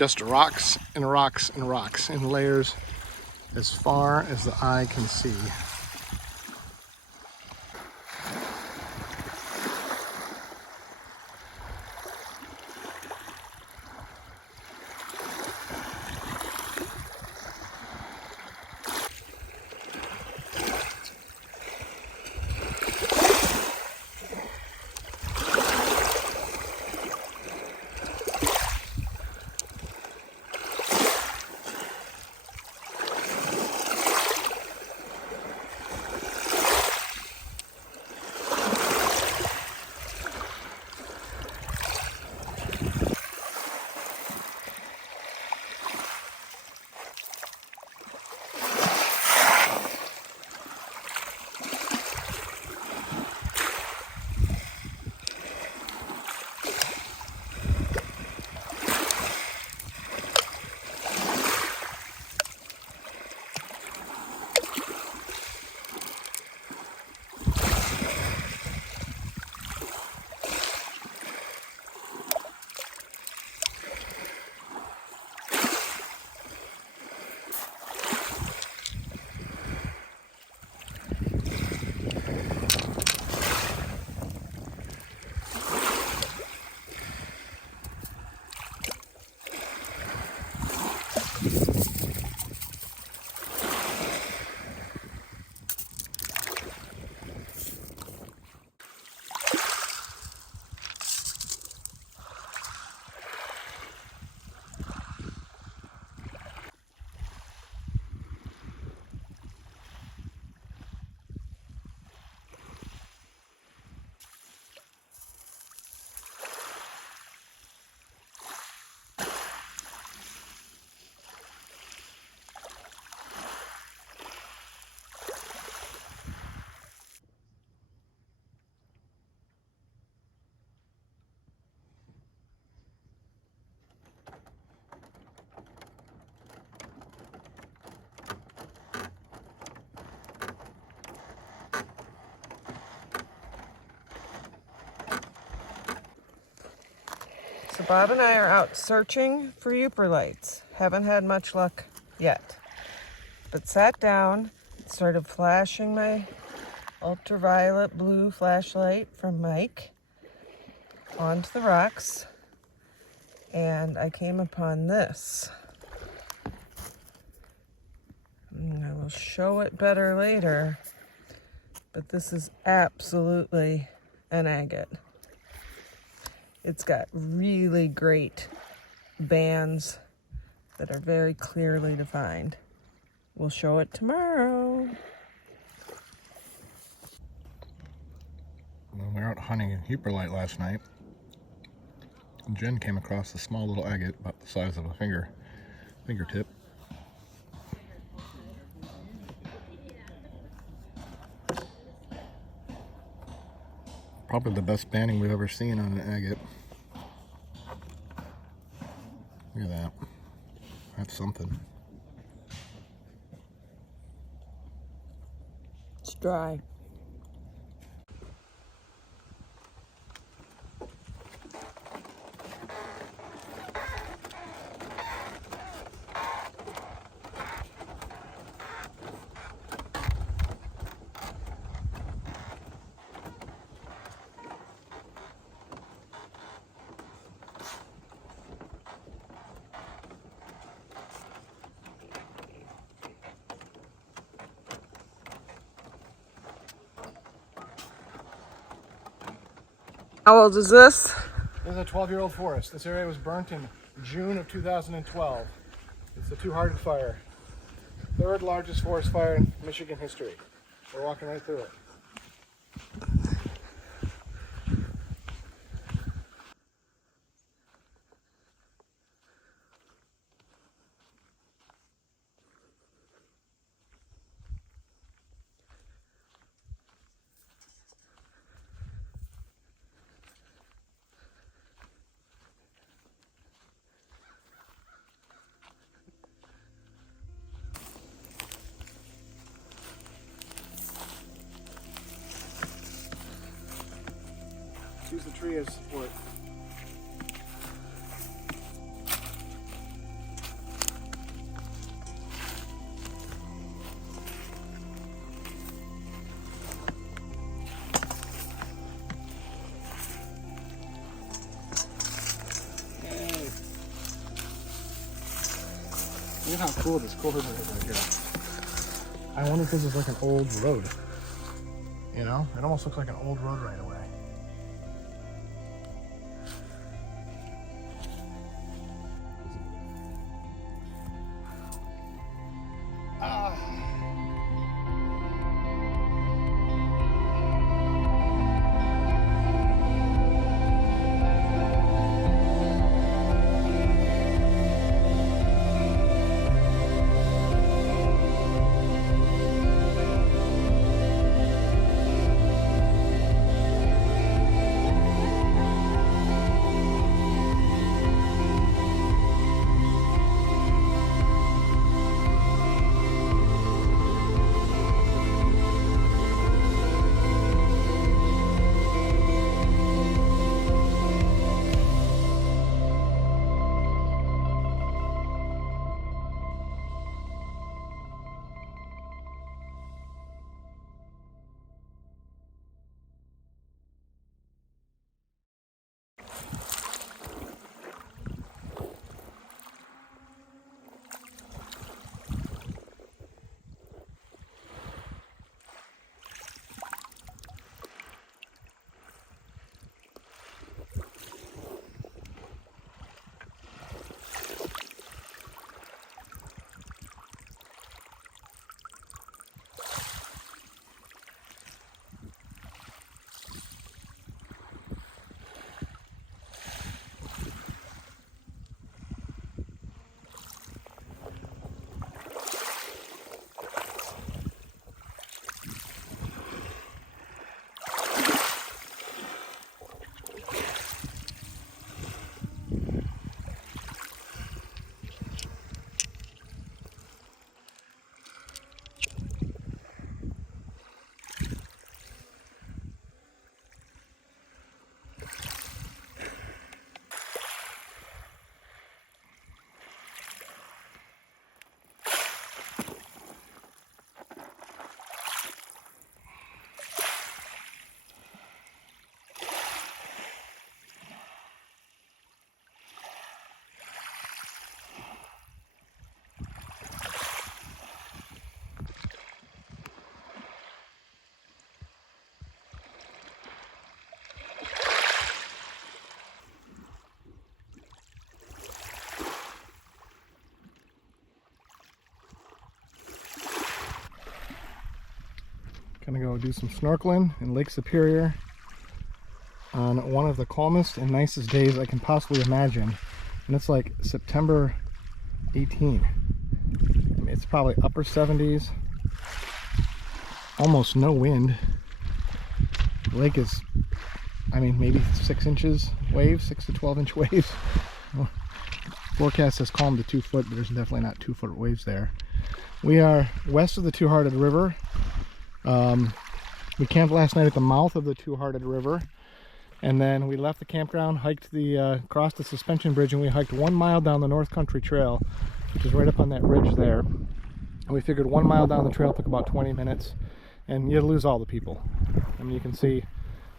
Just rocks and rocks and rocks in layers as far as the eye can see. So Bob and I are out searching for Uperlights. Haven't had much luck yet. But sat down, started flashing my ultraviolet blue flashlight from Mike onto the rocks, and I came upon this. And I will show it better later, but this is absolutely an agate. It's got really great bands that are very clearly defined. We'll show it tomorrow. Well, we were out hunting in Uperlight last night, and Jen came across a small little agate about the size of a fingertip. Probably the best banding we've ever seen on an agate. Look at that. That's something. It's dry. How old is this? This is a 12-year-old forest. This area was burnt in June of 2012. It's a two-hearted fire. Third largest forest fire in Michigan history. We're walking right through it. Use the tree as support. how cool this corridor is right here. I wonder if this is like an old road. You know, it almost looks like an old road right away. Gonna go do some snorkeling in Lake Superior on one of the calmest and nicest days I can possibly imagine. And it's like September 18. I mean, it's probably upper 70s, almost no wind. The lake is, I mean, maybe 6 inches waves, 6 to 12 inch waves. Forecast has calmed to 2 foot, but there's definitely not 2 foot waves there. We are west of the Two-Hearted River. We camped last night at the mouth of the Two-Hearted River, and then we left the campground, hiked the crossed the suspension bridge, and we hiked 1 mile down the North Country Trail, which is right up on that ridge there. And we figured 1 mile down the trail took about 20 minutes, and you'd lose all the people. I mean, you can see,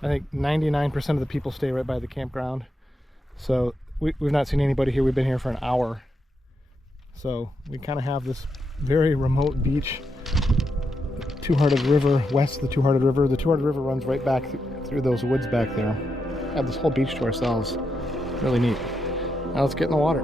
I think 99% of the people stay right by the campground. So we've not seen anybody here. We've been here for an hour. So we kind of have this very remote beach. Two-Hearted River, west of the Two-Hearted River. The Two-Hearted River runs right back through those woods back there. We have this whole beach to ourselves. Really neat. Now let's get in the water.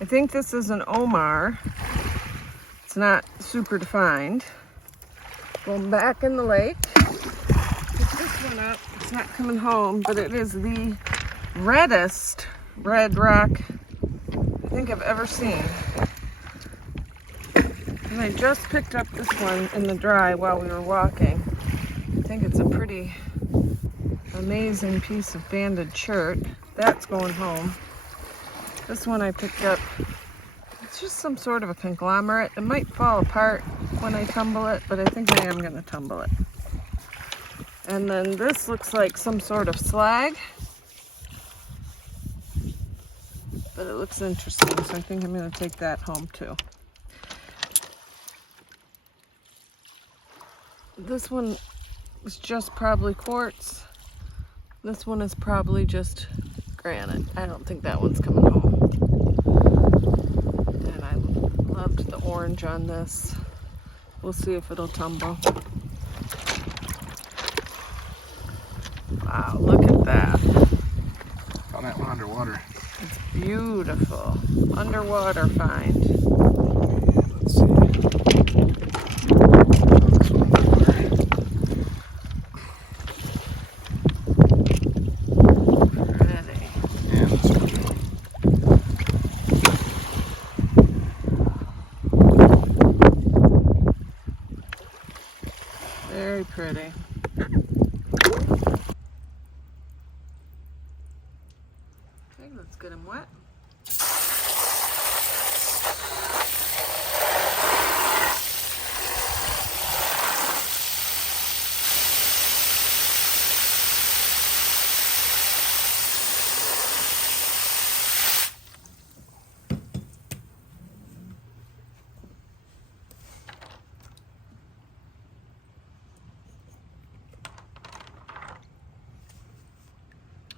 I think this is an Omar. It's not super defined. Going back in the lake. Pick this one up. It's not coming home, but it is the reddest red rock I think I've ever seen. And I just picked up this one in the dry while we were walking. I think it's a pretty amazing piece of banded chert. That's going home. This one I picked up, it's just some sort of a conglomerate. It might fall apart when I tumble it, but I think I am going to tumble it. And then this looks like some sort of slag, but it looks interesting, so I think I'm going to take that home too. This one is just probably quartz. This one is probably just granite. I don't think that one's coming home. And I loved the orange on this. We'll see if it'll tumble. Wow, look at that. Found that one underwater. It's beautiful. Underwater find. Yeah, let's see. Pretty. Yeah, this one. Very pretty. Okay, let's get him wet.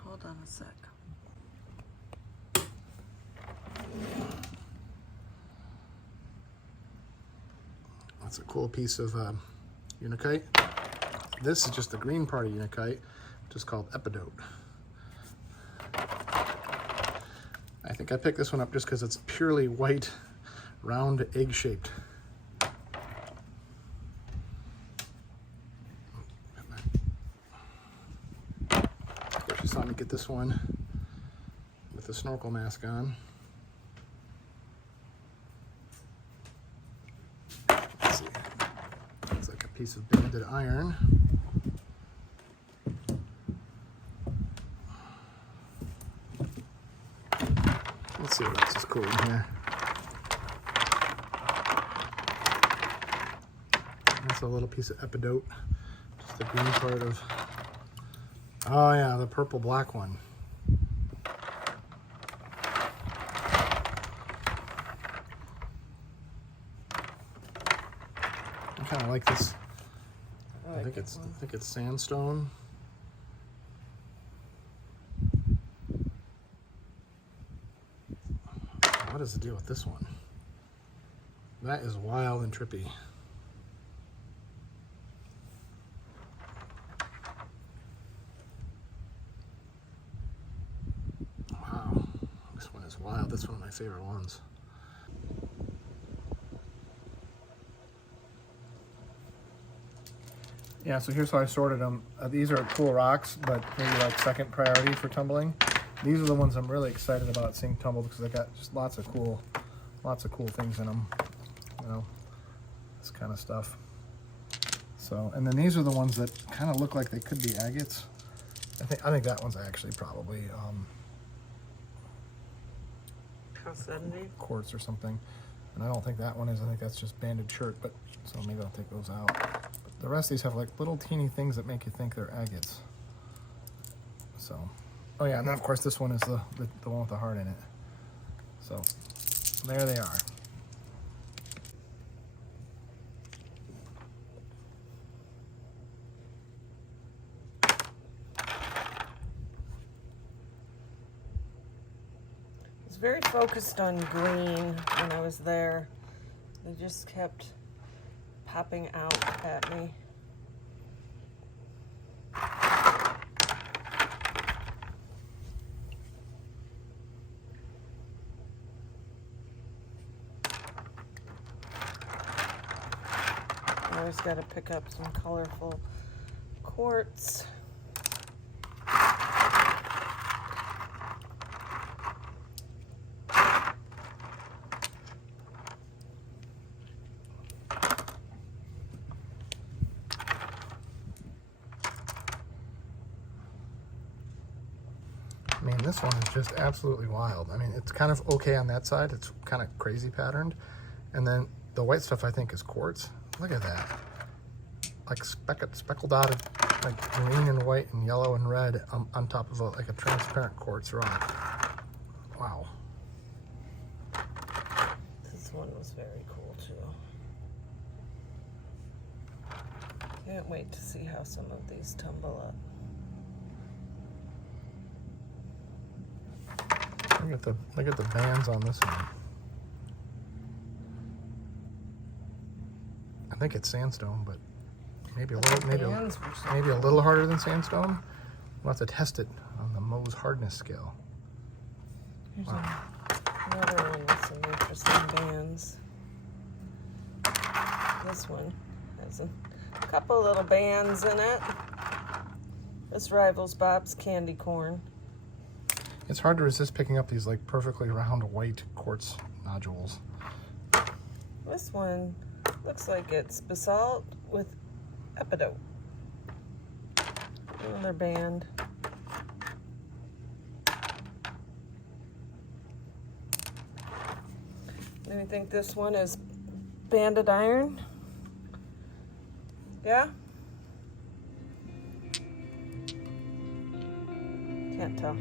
Hold on a sec. That's a cool piece of unakite. This is just the green part of unakite, which is called epidote. I think I picked this one up just because it's purely white, round, egg-shaped. Of course, you saw me get this one with the snorkel mask on. Let's see. It's like a piece of banded iron. Let's see what else is cool in here. That's a little piece of epidote. Just the green part of... Oh yeah, the purple black one. I kind of like this. I think it's sandstone. What is the deal with this one? That is wild and trippy. Wow, this one is wild. That's one of my favorite ones. Yeah, so here's how I sorted them. These are cool rocks, but maybe like second priority for tumbling. These are the ones I'm really excited about seeing tumbled because they got just lots of cool things in them. You know, this kind of stuff. So, and then these are the ones that kind of look like they could be agates. I think that one's actually probably quartz or something. And I don't think that one is. I think that's just banded chert. But so maybe I'll take those out. But the rest of these have like little teeny things that make you think they're agates. So, oh yeah, and then of course this one is the one with the heart in it. So there they are. I was very focused on green when I was there. They just kept popping out at me. always got to pick up some colorful quartz. I mean, this one is just absolutely wild. I mean, it's kind of okay on that side. It's kind of crazy patterned. And then the white stuff, I think, is quartz. Look at that. Like speckle dotted, like green and white and yellow and red on top of like a transparent quartz rock. Wow. This one was very cool, too. Can't wait to see how some of these tumble up. Look at the bands on this one. I think it's sandstone, but maybe a little harder than sandstone. We'll have to test it on the Mohs hardness scale. Here's another one with some interesting bands. This one has a couple little bands in it. This rivals Bob's candy corn. It's hard to resist picking up these like perfectly round white quartz nodules. This one looks like it's basalt with epidote. Another band. Do you think this one is banded iron? Yeah? Can't tell.